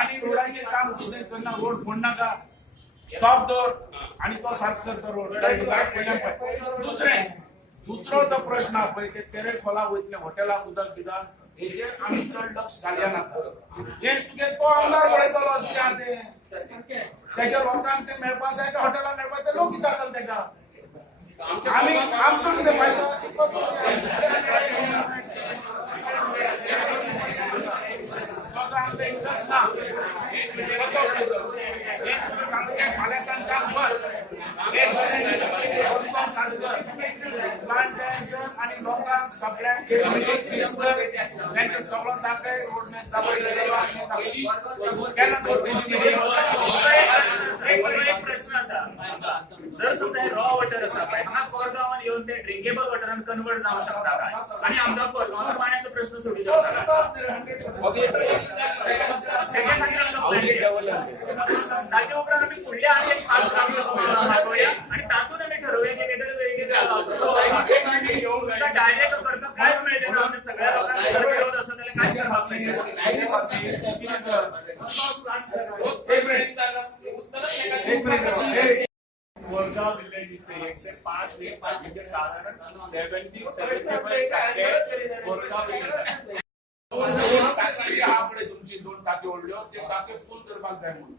आणि रोडाचे काम सुद्धा त्यांना रोड फोड नाका स्टॉप दवर आणि तो साफ करतो रोड दुसरो जो प्रश्न हा पळय ते तेरे खोला वयतले हॉटेलाक उदक बिदक हेजे आमी चड लक्ष घालया नाका हे तुगे तो आमदार पळयतलो कित्या ते तेच्या लोकांक ते मेळपाक जाय का हॉटेलाक मेळपाक ते लोक विचारतले तेका आमी आमचो कितें फायदो फाल्यां सांगतात आणि लोकांक सगळ्यांक त्यांचे सगळं दाखय रोड एक प्रश्न असा जर समजा रॉ वॉटर असा पळय हांगा कोरगांवान येवन ते ड्रिंकेबल वॉटरान कन्वर्ट जावं शकता काय आणि आमकां कोरगांवचो पाण्याचो प्रश्न सोडूं शकता ताचे उपरांत आमी फुडले आनी एक खास काम मागोवया आणि तातूंत आमी ठरवूया की कितें वेगळी जागा आसा डायरेक्ट करपाक कांयच मेळचें ना आमच्या सगळ्या लोकांक जर विरोध आसा जाल्यार कांयच करपाक मेळचें कोरगाव विलेजचे 105 म्हणजे साधारण 70-75% कोरगाव विलेज आपणे तुमची 2 टाकी ओढल्यो ते टाके फुल करपाक जाय म्हणून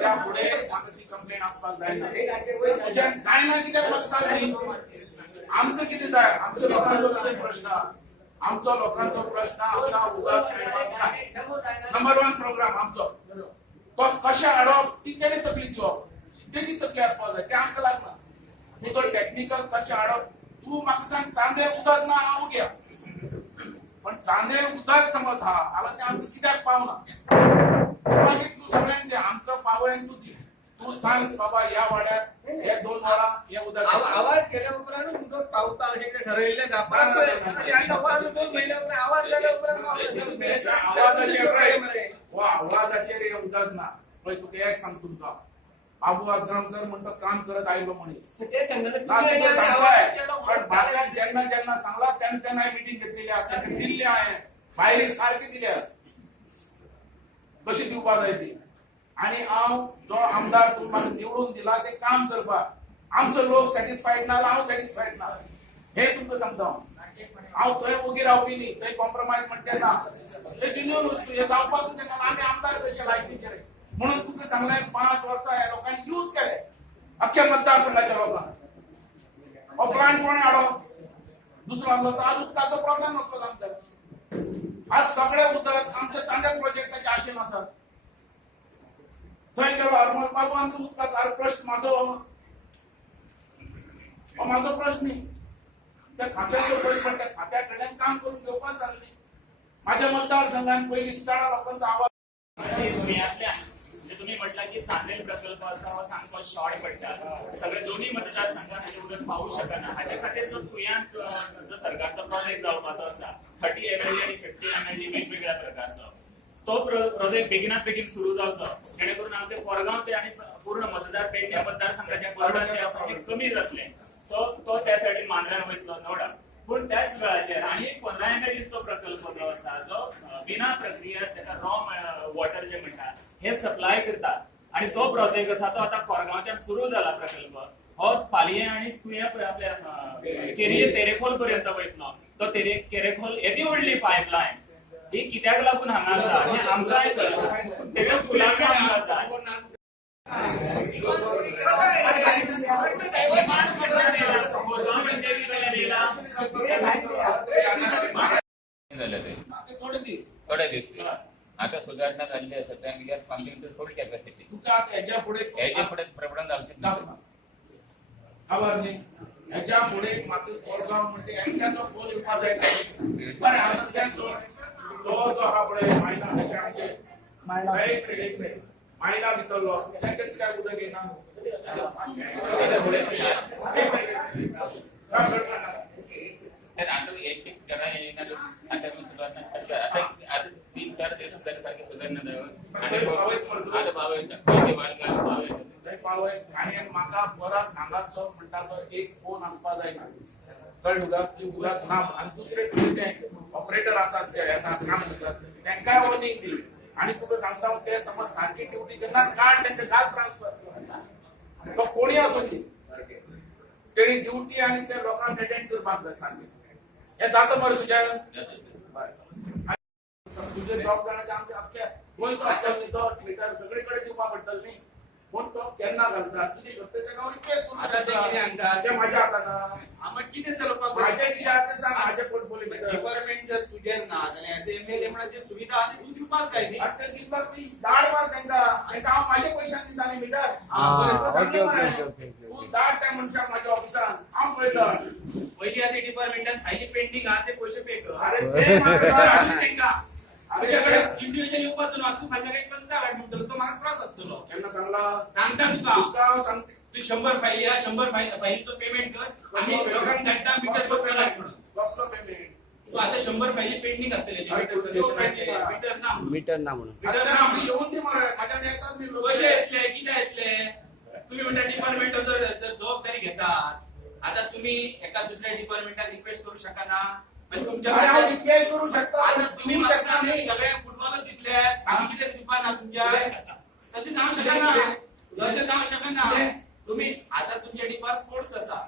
त्या पुढे ती कंप्लेंट आसपाक जायना जायना कित्याक म्हाका सांग आमकां कितें जाय आमच्या लोकांचो कितें प्रश्न आमचो लोकांचो प्रश्न आमकां उदक मेळपाक जाय नंबर 1 प्रोग्राम आमचो तो कशें हाडप ती तेणी तकली दिवप तेची तकली आसपाक जाय ते आमकां लागना तो टेक्निकल कशें हाडप तूं म्हाका सांग चांदे उदक ना हांव घ्या पण चांदे उदक समज हा जाल्यार ते आमकां कित्याक पावना मागीर तूं सगळ्यांक दे आमकां पावळ्यांक तूं दी तूं सांग बाबा ह्या वाड्यार हे 2 वरां हे उदक आवाज केल्या उपरांत उदक पावता अशें कितें ठरयल्लें ना परत आवाज 2 महिने उपरांत आवाज जाल्या उपरांत आवाजाचेर हे उदक ना पळय तुका एक सांग तुमकां बाबू आजगांवकर म्हणतो काम करत आयलो मनीस पण बाकीं जेन्ना जेन्ना सांगला तेन्ना मिटींग घेतलेली आसा दिल्ली हांवें भायर सारकी दिल्या कशी दिवपा जाय ती आणि हांव जो आमदार तुम्हाला निवडून दिला ते काम करपाक आमचो लोक सॅटिस्फायड ना हांव सॅटिस्फायड ना हे तुमकां सांगता हांव थंय उगी रावपी न्ही थंय कॉम्प्रोमायज म्हणटा ना ते जुन्यून वस्तू हे जावपाकूच जायना आमी आमदार कशे लायकीचे म्हणून तुका सांगले 5 वर्सां ह्या लोकांनी यूज केले अख्ख्या मतदारसंघाच्या लोकांक हो प्लांट कोणे हाडप दुसरो आसलो तर आज उदकाचो प्रॉब्लेम नासलो आमकां आज सगळे उदक आमच्या चांद्या प्रोजेक्टाच्या आशेन आसात थंय गेलो हरमल बाबू आमचो उदकाचो प्रश्न म्हाजो प्रश्न न्ही त्या खात्याचो प्रश्न पण त्या खात्या कडल्यान काम करून घेवपाक जाय न्ही माझ्या मतदारसंघात पयलीं स्टारा लोकांचो आवाज तुम्ही म्हटलं की चांदेल प्रकल्प असावा सांगतो शॉर्ट पडतात सगळे दोन्ही मतदारसंघात हाचे उदक पावू शकना हाच्या खातीर जो तुयांत जो सरकारचा प्रोजेक्ट जावपाचो आसा 30 ml आणि 50 ml वेगवेगळ्या प्रकारचो तो प्रोजेक्ट बेगिनात बेगीन सुरू जावचो जेणेकरून आमचे कोरगांव ते आणि पूर्ण मतदार पेडण्या मतदारसंघाच्या कोरडाचे आसा ते कमी जातले सो तो त्या सायडीन मांद्र्यान वयतलो नोडा पण त्याच वेळाचेर आणि 15 ml चो प्रकल्प जो आसा जो बिना प्रक्रिया त्याला रॉ वॉटर जे म्हणतात हे सप्लाय करतात आणि तो प्रोजेक्ट आसा तो आता कोरगांवच्यान सुरू जाला प्रकल्प हो पालये आणि तुया आपल्या केरिये तेरेखोल पर्यंत वयतलो तो केरेखोल येदी व्हडली पायपलायन ही कित्याक लागून हांगा आसा आणि आमकां तेजो खुलासो आमकां जाय थोडे दीस आता सुधारणा झालेली आसा त्या पंपिंग फुल कॅपॅसिटी तुका हेच्या फुडें प्रमाण जावचें खबर न्ही हेच्या फुडें म्हाका कोरगांव म्हणटा एकट्याचो फोन येवपाक जाय बरें हांव तें सोड तो जो आहा पळय मायना एक मिनिट मायना भितरलो तेका कित्याक उदक येना सर आता एक करा येईना आता मी सुधारणा करता आता 3-4 दिवस झाले सारखे सुधारणा जावं आणि आता भाव येतात पहिले भाव येतात पावय आणि म्हाका परत हांगाचो म्हणटा तो एक फोन आसपा जायना कळ्ळें तुका ती उदक ना आणि दुसरे तुजे ते ऑपरेटर आसात ते येतात काम करतात तांकां वॉर्निंग दी आणि तुका सांगता हांव ते समज सारकी ड्युटी केन्ना काड तांकां घाल ट्रान्सफर तो कोणी आसूं दी तेणी ड्युटी आणि त्या लोकांक अटेंड करपाक जाय सारकें हे जाता मरे तुजें तुजे जॉब जाणांचे आमचे आख्या गोंय तो आसता न्ही तो ट्विटर सगळे कडेन दिवपाक पडटलो न्ही पूण तो केन्ना घालता कितें करता तेका हांव रिक्वेस्ट करूं आता ते कितें सांगता? ते म्हाज्या हातांत आसा आम्ही किती चलपाक म्हाजें कितें आसा तें सांग म्हाजें पोर्टफोलियो भितर डिपार्टमेंट जर तुझे ना जाल्यार एज एमएलए म्हणून जी सुविधा आहा ती तू दिवपाक जाय न्ही आणि ते दिवपाक ती धाड मार तांकां तांकां हांव म्हाजे पयशांनी दिता न्ही मिटर तूं धाड त्या मनशाक म्हाज्या ऑफिसान हांव पळयता पहिली आधी डिपार्टमेंटात खायली पेंडिंग आहा ते पयशे पे कर अरे ते म्हाका आम्ही सांग. तांकां तुझ्याकडे इंडिव्हिज्युअल येवपाचो न्हू तू फाल्यां काही 15 वाट म्हणटलो तो म्हाका त्रास आसतलो केन्ना सांगला सांगता तुका तुका हांव सांगता तू 100 फायली 100 फायलीचो पेमेंट कर आम्ही लोकांक धाडटा मीटर करतला म्हणून कसलो पेमेंट तू आता 100 फायली पेंडिंग असलेले मीटर ना मीटर ना म्हणून मीटर ना म्हणून येऊन दी मरे माझ्याकडे येतात न्ही लोक कशे येतले किती येतले तुम्ही म्हणता डिपार्टमेंट जर जबाबदारी घेतात आता तुम्ही एका दुसऱ्या डिपार्टमेंटाक रिक्वेस्ट करू शकना म्हणजे हांव तुमच्या रिक्वेस्ट करू शकता आता तुम्ही करू म्हाका शकता सांगा, न्ही सगळे फुटबॉलच दिसले बाकी कितें दिवपाना तुमच्या तशें जावंक शकना तशें जावंक शकना तुम्ही आता तुमचे डिपार्ट स्पोर्ट्स आसा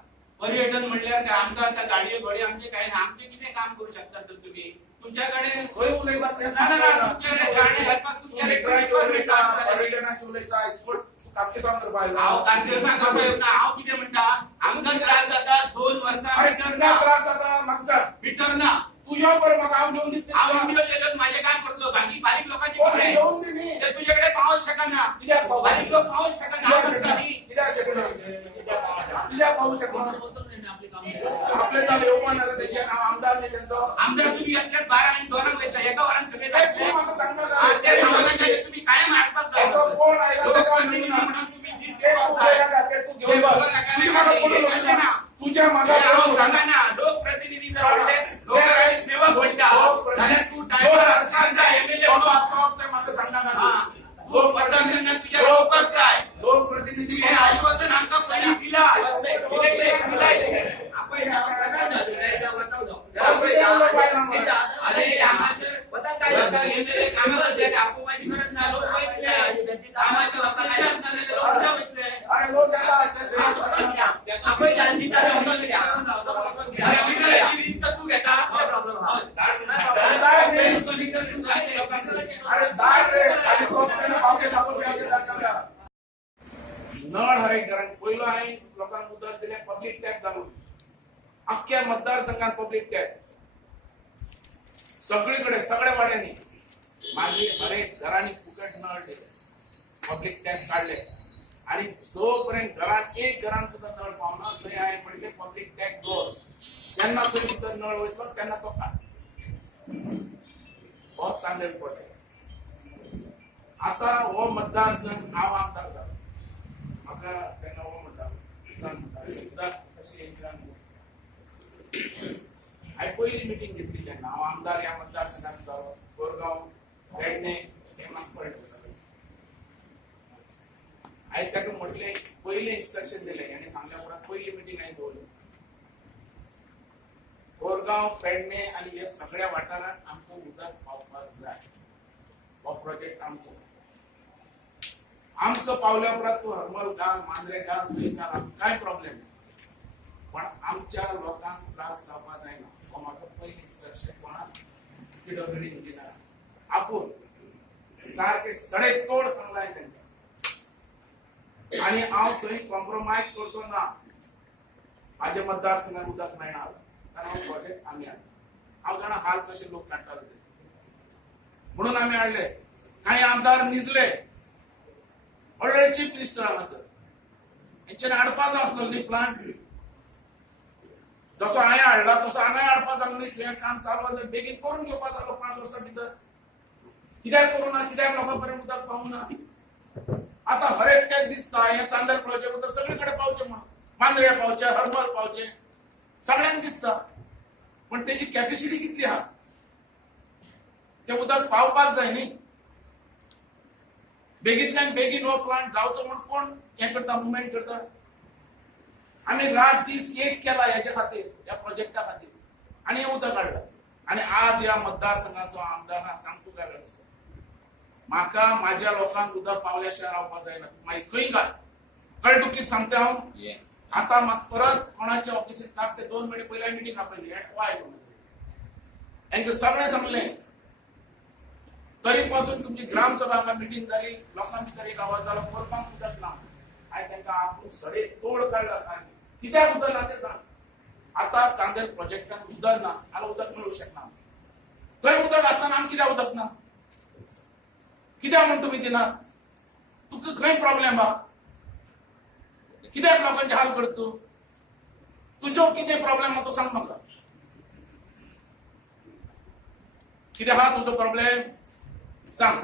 पर्यटन म्हणल्यार काय आमकां आता गाडयो घोडी आमचे काय ना आमचे कितें काम करू शकता तर तुम्ही तुमच्याकडे खंय उलयता ते ना ना ना तुमच्याकडे गाडी घालपाक तुमच्याकडे डिपार्टमेंट आसता पर्यटनाचे उलयता स्पोर्ट कास्केसान करपा आयला हांव कास्केसां करपा येवना हांव कितें म्हणटा आमकां त्रास जाता 2 वर्सां अरे मीटर तुका ना त्रास जाता म्हाका सांग मीटर ना तू यो बरं म्हाका हांव घेवन दिता हांव इंडिव्हिज्युअल लेवल माझे काम करतलो बाकी बारीक लोकांची कोण कितें? येऊन दी न्ही ते तुझ्याकडे पावूच शकना कित्याक पावूंक बारीक लोक पावूच शकना हांव सांगता न्ही कित्याक शकना कित्याक पावूंक शकना आपले जाले येवपा नाका तेजे हांव आमदार न्ही तेंचो आमदार तुम्ही असल्यात 12 आणि 2 वयता एका वरान सगळे काय जातले तू म्हाका सांगता हा, का ते समाजाचे तुम्ही कायम हाडपाक जाय असो कोण आयला तेका लोकप्रतिनिधी म्हणून म्हणून तुम्ही दीस ते दिवपाक तू जाय उलयनाका, ते तू घेऊन ते बस. बरोबर नका तुझी नका म्हाका हे पडून कशें ना तुझ्या म्हाका हांव पडून सांगा ना लोकप्रतिनिधी जर व्हडले लोकांचे सेवक म्हणटा जाल्यार तू ड्रायव्हर असपाक जाय एमएलए म्हणून ते म्हाका सांगनाका हा तू मतदारसंघात तुझ्या रावपाक जाय लोकप्रतिनिधी हे आश्वासन आमकां पयलीं दिला इलेक्शन दिलाय आपण अरे हांगासर लोकांक एमएलए कामां करतले आपोवपाची गरज ना लोक वयतले कामाच्या लक्षात ना जाल्यार लोक सुद्दां वयतले अरे लोक येता आपण अरे मिटराची रिस्क तू घेता अरे दाड रे खाली कोपऱ्याने पावके टाकून द्यायचे जाता नळ हरे कारण पहिलो हांवें लोकांक उदक दिलें पब्लीक टॅक्स घालून अख्ख्या मतदारसंघात पब्लीक टॅक्स सगळीकडे सगळ्या वाड्यांनी मागीर हर एक घरांनी फुकट नळ दिले पब्लीक टॅक्स काढले आणि जोपर्यंत घरात एक घरान सुद्धा नळ पावना थंय हांवें म्हणलें पब्लीक टॅक्स दवर जेन्ना थंय भितर नळ वयतलो तेन्ना तो काड हो चांगले रिपोर्ट आहे आता हो मतदारसंघ हांव आमदार जालो म्हाका तेन्ना हो म्हणटा हांवें पयली मिटींग घेतली तेन्ना हांव आमदार ह्या मतदारसंघात जालो कोरगांव पेडणे हे म्हाका कळटा सगळें हांवें ताका म्हटलें पयलें इन्स्ट्रक्शन दिलें आनी सांगल्या उपरांत पयली मिटींग हांवें दवरली कोरगांव पेडणे आनी ह्या सगळ्या वाठारांत आमकां उदक पावपाक जाय हो प्रोजेक्ट आमचो आमकां पावल्या उपरांत तूं हरमल घाल मांद्रे घाल खंय घाल आमकां कांय प्रॉब्लेम ना पण आमच्या लोकांक त्रास जावपाक जायना हो म्हाका पयलीं इन्स्ट्रक्शन कोणाक पिडब्ल्यूडीन दिना आपूण सारकें सडेतोड सांगलाय तेंकां आणि हांव थंय कॉम्प्रोमायज करचो ना म्हाज्या मतदारसंघात उदक मेळना कारण हांव प्रोजेक्ट आमी हाडलो हांव जाणा हाल कशे लोक काडटाले ते म्हणून आमी हाडले कांय आमदार निजले व्हडले चीफ मिनिस्टर हांगासर हेंच्यानी हाडपाचो आसलो न्ही प्लांट जसो हांवें हाडला तसो हांगाय हाडपाक जालो न्ही हें काम चालू आसा बेगीन करून घेवपाक जालो 5 वर्सां भितर कित्याक करूं ना कित्याक लोकां पर्यंत उदक पावूंक ना आता हर एकट्याक दिसता हे चांदर प्रोजेक्ट उदक सगळे कडेन पावचे म्हणून मांद्रे पावचे हरमल पावचे सगळ्यांक दिसता पण तेजी कॅपॅसिटी कितली आहा ते उदक पावपाक जाय न्ही बेगींतल्यान बेगीन हो प्लांट जावचो म्हूण कोण हें करता मुवमेंट करता आम्ही रात दीस एक केला याच्या खातीर, या प्रोजेक्टा खातीर, आणि हे उदक काढलं. आणि आज या मतदारसंघाचो आमदारांक सांगतो काय गरज, म्हाका माझ्या लोकांक उदक पावल्याशिवाय रावपाक जायना. मागीर खंय घाल कळटुकीत सांगता हांव. आता म्हाका परत कोणाचे ऑफिसीत काप ते 2 मिनिट पयलीं मिटींग आपयली वाय तांकां सगळें सांगलें. तरी पासून तुमची ग्रामसभा हांगा मिटींग जाली, लोकां भितर एक आवाज जालो करपाक उदक ना. आयज तांकां आपूण सडे तोड काडला सारकी. कित्याक उदक ना तें सांग. आता चांदेल प्रोजेक्टान उदक ना जाल्यार उदक मेळूं शकना. थंय उदक आसतना आमकां कित्याक उदक ना, कित्याक म्हण तुमी दिनात? तुका खंय प्रॉब्लेम आहा? कित्याक लोकांचे हाल करता तूं? तुजो कितें प्रॉब्लेम आहा तो सांग म्हाका. कितें आहा तुजो प्रॉब्लेम सांग.